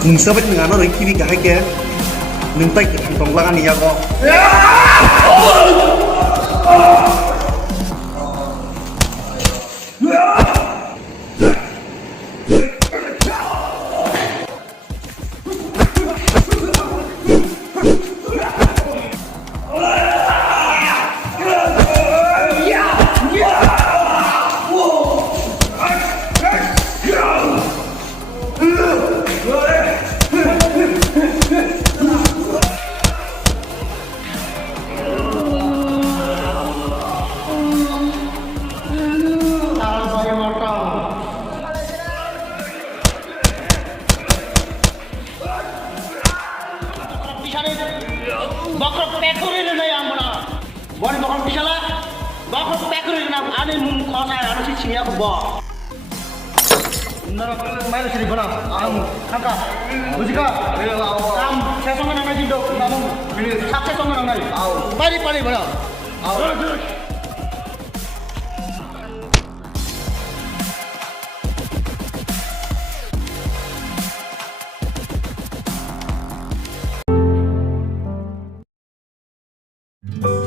Nungsa bet ngano ri kiri gahe ke nungtai ke tong lagan ya ko Bakrok pekuri na yang mana? Bon bakrok pisala, bakrok pekuri na ane mum khasa ane si chiya ko ba. Nara mai sini bana, angka, bujika, kam saya songa nang jindo, kamu, sakse songa nang nai. Pari pari bana. You